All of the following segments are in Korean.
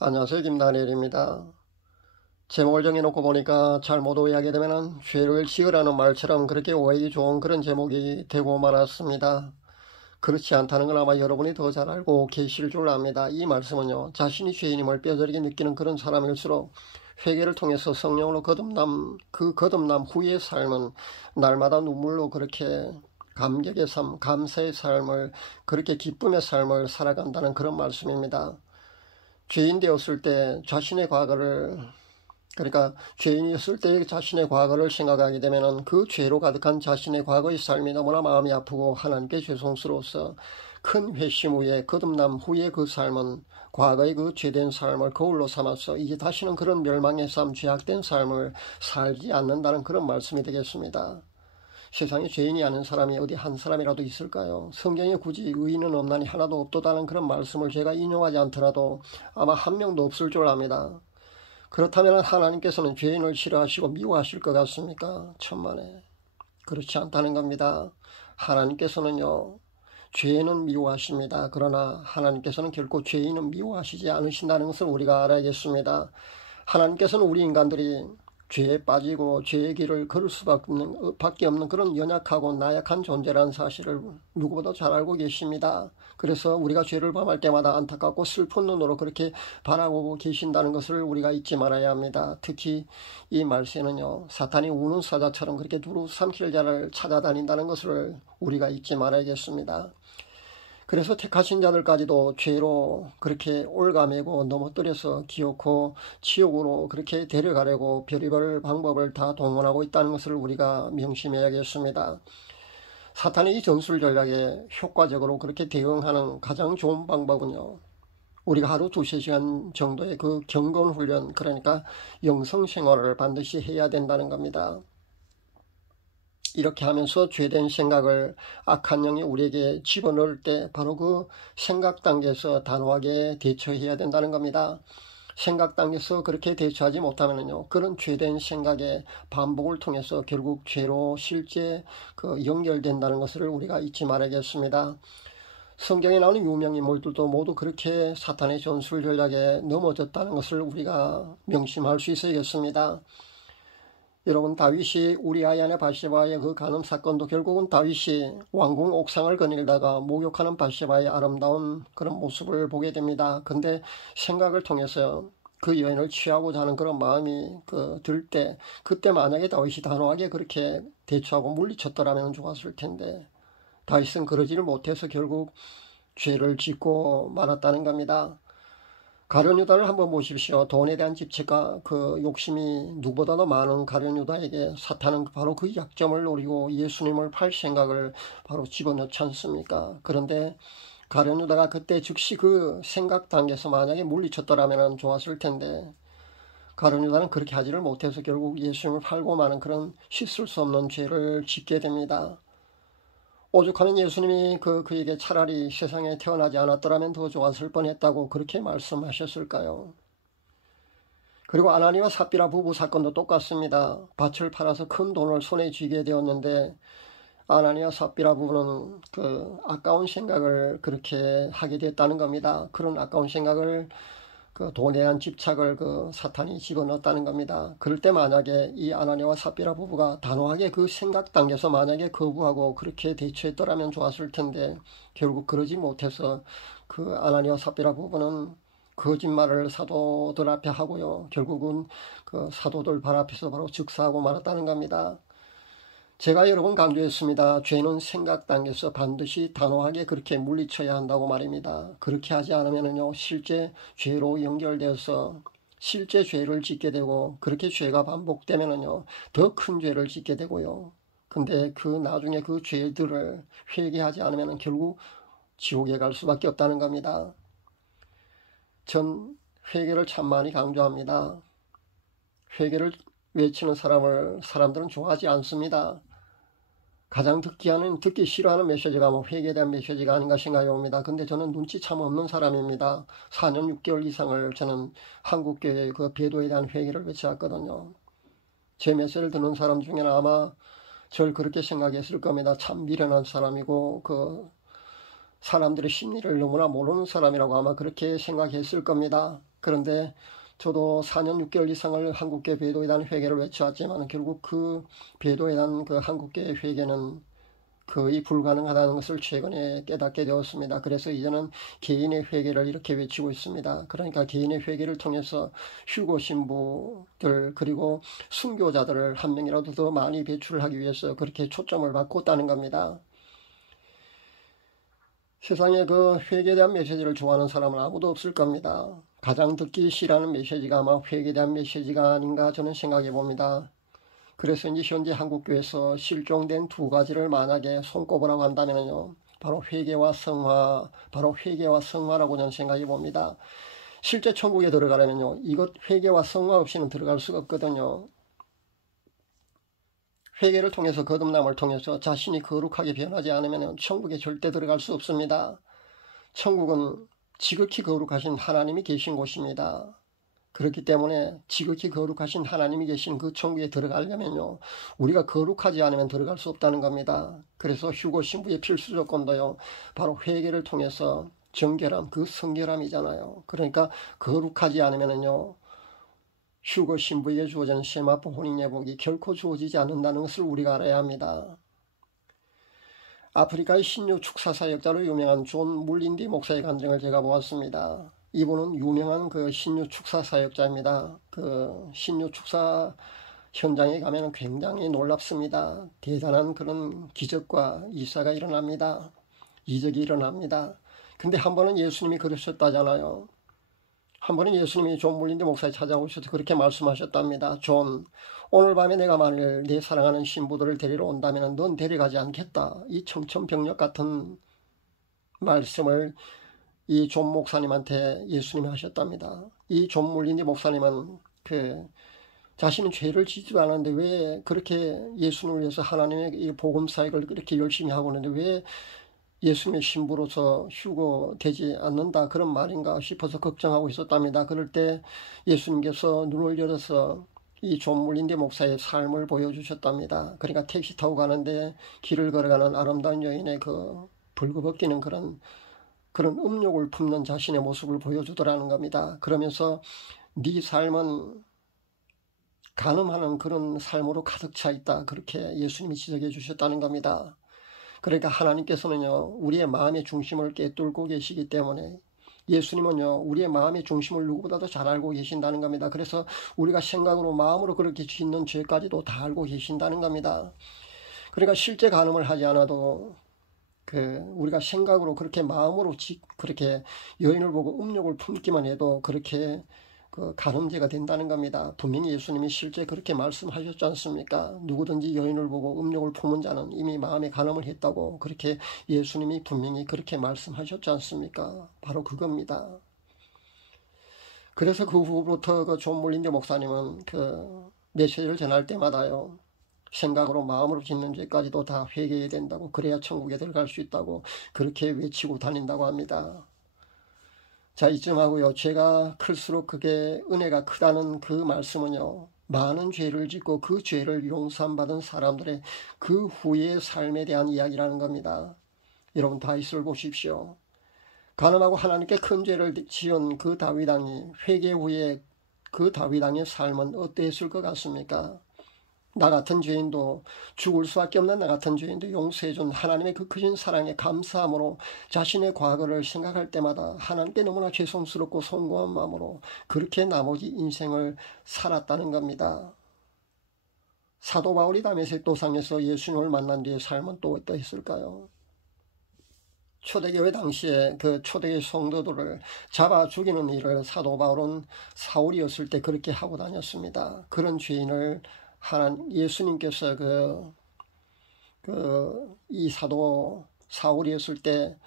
안녕하세요. 김다니엘입니다. 제목을 정해놓고 보니까 잘못 오해하게 되면 죄를 지으라는 말처럼 그렇게 오해하기 좋은 그런 제목이 되고 말았습니다. 그렇지 않다는 건 아마 여러분이 더 잘 알고 계실 줄 압니다. 이 말씀은요, 자신이 죄인임을 뼈저리게 느끼는 그런 사람일수록 회개를 통해서 성령으로 그 거듭남 후의 삶은 날마다 눈물로 그렇게 감격의 삶, 감사의 삶을, 그렇게 기쁨의 삶을 살아간다는 그런 말씀입니다. 죄인 되었을 때 자신의 과거를, 그러니까 죄인이었을 때 자신의 과거를 생각하게 되면 그 죄로 가득한 자신의 과거의 삶이 너무나 마음이 아프고 하나님께 죄송스러워서 큰 회심 후에 거듭남 후에 그 삶은 과거의 그 죄된 삶을 거울로 삼아서 이제 다시는 그런 멸망의 삶, 죄악된 삶을 살지 않는다는 그런 말씀이 되겠습니다. 세상에 죄인이 아닌 사람이 어디 한 사람이라도 있을까요? 성경에 굳이 의인은 없나니 하나도 없도다는 그런 말씀을 제가 인용하지 않더라도 아마 한 명도 없을 줄 압니다. 그렇다면 하나님께서는 죄인을 싫어하시고 미워하실 것 같습니까? 천만에. 그렇지 않다는 겁니다. 하나님께서는요, 죄인은 미워하십니다. 그러나 하나님께서는 결코 죄인은 미워하시지 않으신다는 것을 우리가 알아야겠습니다. 하나님께서는 우리 인간들이 죄에 빠지고 죄의 길을 걸을 수밖에 없는 그런 연약하고 나약한 존재라는 사실을 누구보다 잘 알고 계십니다. 그래서 우리가 죄를 범할 때마다 안타깝고 슬픈 눈으로 그렇게 바라보고 계신다는 것을 우리가 잊지 말아야 합니다. 특히 이 말세는요, 사탄이 우는 사자처럼 그렇게 두루 삼킬 자를 찾아다닌다는 것을 우리가 잊지 말아야겠습니다. 그래서 택하신 자들까지도 죄로 그렇게 올가매고 넘어뜨려서 기어코 지옥으로 그렇게 데려가려고 별의별 방법을 다 동원하고 있다는 것을 우리가 명심해야겠습니다. 사탄의 이 전술 전략에 효과적으로 그렇게 대응하는 가장 좋은 방법은요, 우리가 하루 2~3시간 정도의 그 경건훈련, 그러니까 영성생활을 반드시 해야 된다는 겁니다. 이렇게 하면서 죄된 생각을 악한 영이 우리에게 집어넣을 때 바로 그 생각 단계에서 단호하게 대처해야 된다는 겁니다. 생각 단계에서 그렇게 대처하지 못하면요, 그런 죄된 생각의 반복을 통해서 결국 죄로 실제 연결된다는 것을 우리가 잊지 말아야겠습니다. 성경에 나오는 유명 인물들도 모두 그렇게 사탄의 전술 전략에 넘어졌다는 것을 우리가 명심할 수 있어야겠습니다. 여러분, 다윗이 우리아의 아내 바세바의 그 간음 사건도 결국은 다윗이 왕궁 옥상을 거닐다가 목욕하는 바세바의 아름다운 그런 모습을 보게 됩니다. 근데 생각을 통해서 그 여인을 취하고자 하는 그런 마음이 들 때, 그때 만약에 다윗이 단호하게 그렇게 대처하고 물리쳤더라면 좋았을 텐데, 다윗은 그러지를 못해서 결국 죄를 짓고 말았다는 겁니다. 가룟 유다를 한번 보십시오. 돈에 대한 집착과 그 욕심이 누구보다도 많은 가룟 유다에게 사탄은 바로 그 약점을 노리고 예수님을 팔 생각을 바로 집어넣지 않습니까? 그런데 가룟 유다가 그때 즉시 그 생각 단계에서 만약에 물리쳤더라면 좋았을 텐데, 가룟 유다는 그렇게 하지를 못해서 결국 예수님을 팔고 마는 그런 씻을 수 없는 죄를 짓게 됩니다. 오죽하면 예수님이 그에게 차라리 세상에 태어나지 않았더라면 더 좋았을 뻔했다고 그렇게 말씀하셨을까요? 그리고 아나니와 삽비라 부부 사건도 똑같습니다. 밭을 팔아서 큰 돈을 손에 쥐게 되었는데, 아나니와 삽비라 부부는 그 아까운 생각을 그렇게 하게 됐다는 겁니다. 그런 아까운 생각을, 그 돈에 대한 집착을 사탄이 집어넣었다는 겁니다. 그럴 때 만약에 이 아나니와 삽비라 부부가 단호하게 그 생각 단계에서 만약에 거부하고 그렇게 대처했더라면 좋았을 텐데, 결국 그러지 못해서 그 아나니와 삽비라 부부는 거짓말을 사도들 앞에 하고요, 결국은 그 사도들 발 앞에서 바로 즉사하고 말았다는 겁니다. 제가 여러 번 강조했습니다. 죄는 생각 단계에서 반드시 단호하게 그렇게 물리쳐야 한다고 말입니다. 그렇게 하지 않으면요, 실제 죄로 연결되어서 실제 죄를 짓게 되고, 그렇게 죄가 반복되면요, 더 큰 죄를 짓게 되고요. 근데 나중에 그 죄들을 회개하지 않으면 결국 지옥에 갈 수밖에 없다는 겁니다. 전 회개를 참 많이 강조합니다. 회개를 외치는 사람들은 좋아하지 않습니다. 가장 듣기 싫어하는 메시지가 회개에 대한 메시지가 아닌가 생각해 봅니다. 근데 저는 눈치 참 없는 사람입니다. 4년 6개월 이상을 저는 한국교회의 그 배도에 대한 회개를 외쳐왔거든요. 제 메시지를 듣는 사람 중에는 아마 절 그렇게 생각했을 겁니다. 참 미련한 사람이고 사람들의 심리를 너무나 모르는 사람이라고 아마 그렇게 생각했을 겁니다. 그런데 저도 4년 6개월 이상을 한국교회 배도에 대한 회개를 외쳐왔지만 결국 그 배도에 대한 그 한국교회 회개는 거의 불가능하다는 것을 최근에 깨닫게 되었습니다. 그래서 이제는 개인의 회개를 이렇게 외치고 있습니다. 그러니까 개인의 회개를 통해서 휴거 신부들 그리고 순교자들을 한 명이라도 더 많이 배출을 하기 위해서 그렇게 초점을 바꿨다는 겁니다. 세상에 그 회개에 대한 메시지를 좋아하는 사람은 아무도 없을 겁니다. 가장 듣기 싫어하는 메시지가 아마 회개에 대한 메시지가 아닌가 저는 생각해 봅니다. 그래서 이제 현재 한국교회에서 실종된 두 가지를 만약에 손꼽으라고 한다면요. 바로 회개와 성화라고 저는 생각해 봅니다. 실제 천국에 들어가려면요. 이것 회개와 성화 없이는 들어갈 수가 없거든요. 회개를 통해서 거듭남을 통해서 자신이 거룩하게 변하지 않으면 천국에 절대 들어갈 수 없습니다. 천국은 지극히 거룩하신 하나님이 계신 곳입니다. 그렇기 때문에 지극히 거룩하신 하나님이 계신 그 천국에 들어가려면요. 우리가 거룩하지 않으면 들어갈 수 없다는 겁니다. 그래서 휴거 신부의 필수 조건도요. 바로 회개를 통해서 정결함, 그 성결함이잖아요. 그러니까 거룩하지 않으면요. 휴거 신부에게 주어진 세마포 혼인예복이 결코 주어지지 않는다는 것을 우리가 알아야 합니다. 아프리카의 신유 축사 사역자로 유명한 존 물린디 목사의 간증을 제가 보았습니다. 이분은 유명한 그 신유 축사 사역자입니다. 그 신유 축사 현장에 가면 굉장히 놀랍습니다. 대단한 그런 기적과 이사가 일어납니다. 이적이 일어납니다. 근데 한 번은 예수님이 그러셨다잖아요. 한 번은 예수님이 존 물린디 목사에 찾아오셔서 그렇게 말씀하셨답니다. 존, 오늘 밤에 내가 만일 내 사랑하는 신부들을 데리러 온다면 넌 데려가지 않겠다. 이 청천벽력 같은 말씀을 이 존 목사님한테 예수님이 하셨답니다. 이 존 물린디 목사님은 자신은 죄를 짓지도 않았는데 왜 그렇게 예수님을 위해서 하나님의 이 복음 사역을 그렇게 열심히 하고 있는데 왜 예수님의 신부로서 휴거되지 않는다 그런 말인가 싶어서 걱정하고 있었답니다. 그럴 때 예수님께서 눈을 열어서 이 존 물린디 목사의 삶을 보여주셨답니다. 그러니까 택시 타고 가는데 길을 걸어가는 아름다운 여인의 그 벌거벗기는 그런 음욕을 품는 자신의 모습을 보여주더라는 겁니다. 그러면서 네 삶은 간음하는 그런 삶으로 가득 차 있다. 그렇게 예수님이 지적해 주셨다는 겁니다. 그러니까 하나님께서는요, 우리의 마음의 중심을 꿰뚫고 계시기 때문에 예수님은요, 우리의 마음의 중심을 누구보다도 잘 알고 계신다는 겁니다. 그래서 우리가 생각으로 마음으로 그렇게 짓는 죄까지도 다 알고 계신다는 겁니다. 그러니까 실제 간음을 하지 않아도 우리가 생각으로 그렇게 마음으로 그렇게 여인을 보고 음욕을 품기만 해도 그렇게 간음죄가 된다는 겁니다. 분명히 예수님이 실제 그렇게 말씀하셨지 않습니까? 누구든지 여인을 보고 음욕을 품은 자는 이미 마음에 간음을 했다고 그렇게 예수님이 분명히 그렇게 말씀하셨지 않습니까? 바로 그겁니다. 그래서 그 후부터 그 존 물린디 목사님은 메시지를 전할 때마다요. 생각으로 마음으로 짓는 죄까지도 다 회개해야 된다고 그래야 천국에 들어갈 수 있다고 그렇게 외치고 다닌다고 합니다. 자, 이쯤 하고요. 죄가 클수록 그게 은혜가 크다는 그 말씀은요. 많은 죄를 짓고 그 죄를 용서받은 사람들의 그 후의 삶에 대한 이야기라는 겁니다. 여러분 다윗을 보십시오. 가늠하고 하나님께 큰 죄를 지은 그 다윗 왕이 회개 후에 그 다윗 왕의 삶은 어땠을 것 같습니까? 나 같은 죄인도 죽을 수밖에 없는 나 같은 죄인도 용서해준 하나님의 그 크신 사랑에 감사함으로 자신의 과거를 생각할 때마다 하나님께 너무나 죄송스럽고 송구한 마음으로 그렇게 나머지 인생을 살았다는 겁니다. 사도 바울이 다메섹 도상에서 예수님을 만난 뒤에 삶은 또 어떠했을까요? 초대교회 당시에 그 초대교회 성도들을 잡아 죽이는 일을 사도 바울은 사울이었을 때 그렇게 하고 다녔습니다. 그런 죄인을 예수님께서 이 사도 사울이었을 때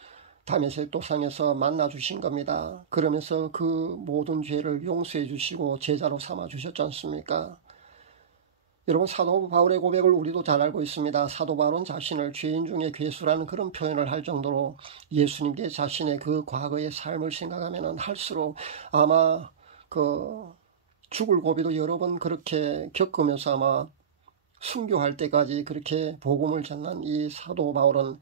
다메섹 도상에서 만나 주신 겁니다. 그러면서 그 모든 죄를 용서해 주시고 제자로 삼아 주셨지 않습니까? 여러분 사도 바울의 고백을 우리도 잘 알고 있습니다. 사도 바울은 자신을 죄인 중에 괴수라는 그런 표현을 할 정도로 예수님께 자신의 그 과거의 삶을 생각하면 할수록 아마 죽을 고비도 여러 번 그렇게 겪으면서 아마 순교할 때까지 그렇게 복음을 전한 이 사도 바울은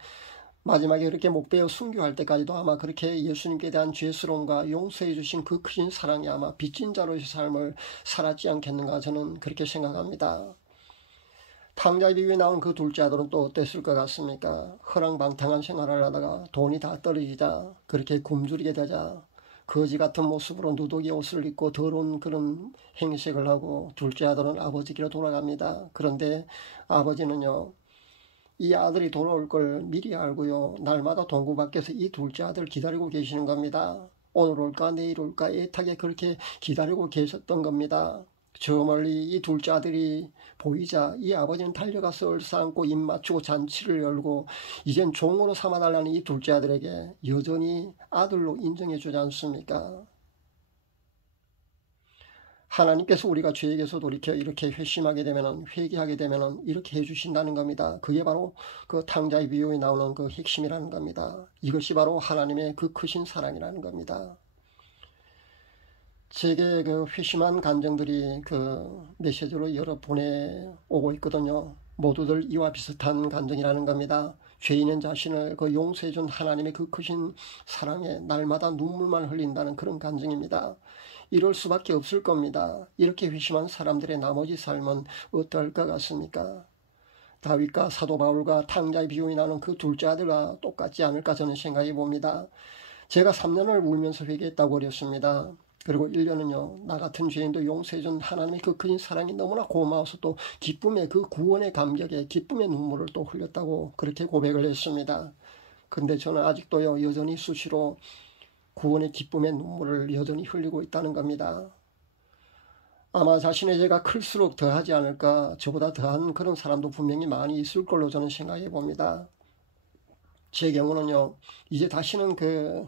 마지막에 그렇게 목베어 순교할 때까지도 아마 그렇게 예수님께 대한 죄스러움과 용서해 주신 그 크신 사랑이 아마 빚진 자로의 삶을 살았지 않겠는가 저는 그렇게 생각합니다. 탕자의 비유에 나온 그 둘째 아들은 또 어땠을 것 같습니까? 허랑방탕한 생활을 하다가 돈이 다 떨어지자 그렇게 굶주리게 되자 거지 같은 모습으로 누더기 옷을 입고 더러운 그런 행색을 하고 둘째 아들은 아버지께로 돌아갑니다. 그런데 아버지는요, 이 아들이 돌아올 걸 미리 알고요, 날마다 동구 밖에서 이 둘째 아들 기다리고 계시는 겁니다. 오늘 올까 내일 올까 애타게 그렇게 기다리고 계셨던 겁니다. 저 멀리 이 둘째 아들이 보이자 이 아버지는 달려가서 얼싸안고 입 맞추고 잔치를 열고 이젠 종으로 삼아달라는 이 둘째 아들에게 여전히 아들로 인정해 주지 않습니까? 하나님께서 우리가 죄에게서 돌이켜 이렇게 회심하게 되면은, 회개하게 되면은 이렇게 해주신다는 겁니다. 그게 바로 그 탕자의 비유에 나오는 그 핵심이라는 겁니다. 이것이 바로 하나님의 그 크신 사랑이라는 겁니다. 제게 그 회심한 간증들이 그 메시지로 여러 보내오고 있거든요. 모두들 이와 비슷한 간증이라는 겁니다. 죄인은 자신을 그 용서해준 하나님의 그 크신 사랑에 날마다 눈물만 흘린다는 그런 간증입니다. 이럴 수밖에 없을 겁니다. 이렇게 회심한 사람들의 나머지 삶은 어떨 것 같습니까? 다윗과 사도 바울과 탕자의 비유에 나는 그 둘째 아들과 똑같지 않을까 저는 생각해 봅니다. 제가 3년을 울면서 회개했다고 그랬습니다. 그리고 1년은요, 나 같은 죄인도 용서해준 하나님의 그 크신 사랑이 너무나 고마워서 또 기쁨의 그 구원의 감격에 기쁨의 눈물을 또 흘렸다고 그렇게 고백을 했습니다. 근데 저는 아직도요, 여전히 수시로 구원의 기쁨의 눈물을 여전히 흘리고 있다는 겁니다. 아마 자신의 죄가 클수록 더하지 않을까, 저보다 더한 그런 사람도 분명히 많이 있을 걸로 저는 생각해 봅니다. 제 경우는요, 이제 다시는 그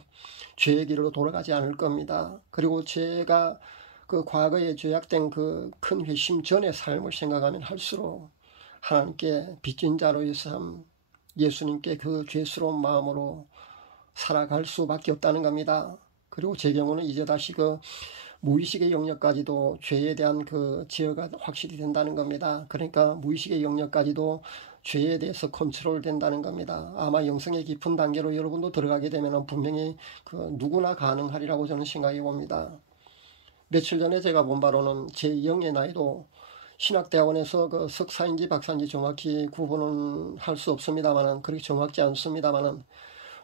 죄의 길로 돌아가지 않을 겁니다. 그리고 제가 그 과거에 죄악된 그 큰 회심 전의 삶을 생각하면 할수록 하나님께 빚진 자로의 삶, 예수님께 그 죄스러운 마음으로 살아갈 수밖에 없다는 겁니다. 그리고 제 경우는 이제 다시 그 무의식의 영역까지도 죄에 대한 그 제어가 확실히 된다는 겁니다. 그러니까 무의식의 영역까지도 죄에 대해서 컨트롤 된다는 겁니다. 아마 영성의 깊은 단계로 여러분도 들어가게 되면 분명히 그 누구나 가능하리라고 저는 생각해 봅니다. 며칠 전에 제가 본 바로는 제 영의 나이도 신학대학원에서 그 석사인지 박사인지 정확히 구분은 할 수 없습니다만은, 그렇게 정확지 않습니다만은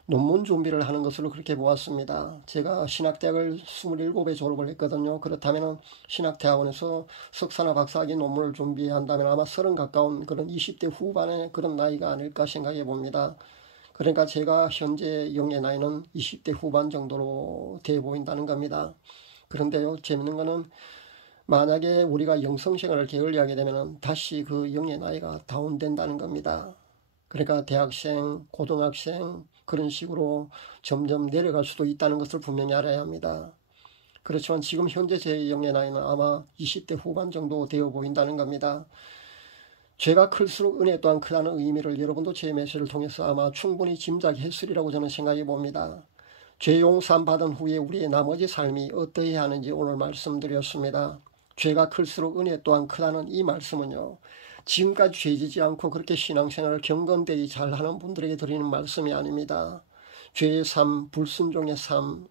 논문 준비를 하는 것으로 그렇게 보았습니다. 제가 신학대학을 27에 졸업을 했거든요. 그렇다면 신학대학원에서 석사나 박사학위 논문을 준비한다면 아마 30 가까운 그런 20대 후반의 그런 나이가 아닐까 생각해 봅니다. 그러니까 제가 현재 영의 나이는 20대 후반 정도로 돼 보인다는 겁니다. 그런데요, 재밌는 거는 만약에 우리가 영성생활을 게을리하게 되면 다시 그 영의 나이가 다운된다는 겁니다. 그러니까 대학생, 고등학생 그런 식으로 점점 내려갈 수도 있다는 것을 분명히 알아야 합니다. 그렇지만 지금 현재 제 영의 나이는 아마 20대 후반 정도 되어 보인다는 겁니다. 죄가 클수록 은혜 또한 크다는 의미를 여러분도 제 메시지를 통해서 아마 충분히 짐작했으리라고 저는 생각해 봅니다. 죄 용서함 받은 후에 우리의 나머지 삶이 어떠해야 하는지 오늘 말씀드렸습니다. 죄가 클수록 은혜 또한 크다는 이 말씀은요, 지금까지 죄지지 않고 그렇게 신앙생활을 경건되이 잘하는 분들에게 드리는 말씀이 아닙니다. 죄의 삶, 불순종의 삶,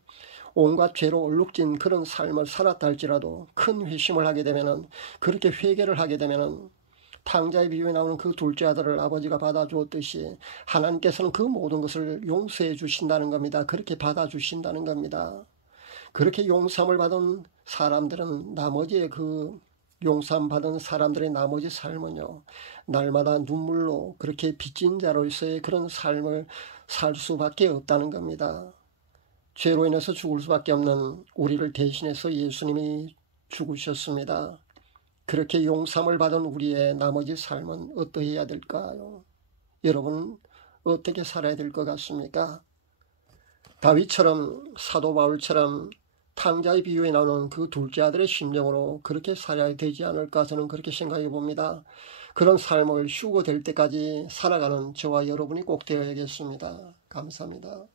온갖 죄로 얼룩진 그런 삶을 살았다 할지라도 큰 회심을 하게 되면은, 그렇게 회개를 하게 되면은 탕자의 비유에 나오는 그 둘째 아들을 아버지가 받아주었듯이 하나님께서는 그 모든 것을 용서해 주신다는 겁니다. 그렇게 받아주신다는 겁니다. 그렇게 용서함을 받은 사람들은 나머지의 그 용서함 받은 사람들의 나머지 삶은요, 날마다 눈물로 그렇게 빚진 자로서의 그런 삶을 살 수밖에 없다는 겁니다. 죄로 인해서 죽을 수밖에 없는 우리를 대신해서 예수님이 죽으셨습니다. 그렇게 용서함을 받은 우리의 나머지 삶은 어떠해야 될까요? 여러분 어떻게 살아야 될 것 같습니까? 다윗처럼, 사도 바울처럼 탕자의 비유에 나오는 그 둘째 아들의 심정으로 그렇게 살아야 되지 않을까 저는 그렇게 생각해 봅니다. 그런 삶을 휴거될 때까지 살아가는 저와 여러분이 꼭 되어야겠습니다. 감사합니다.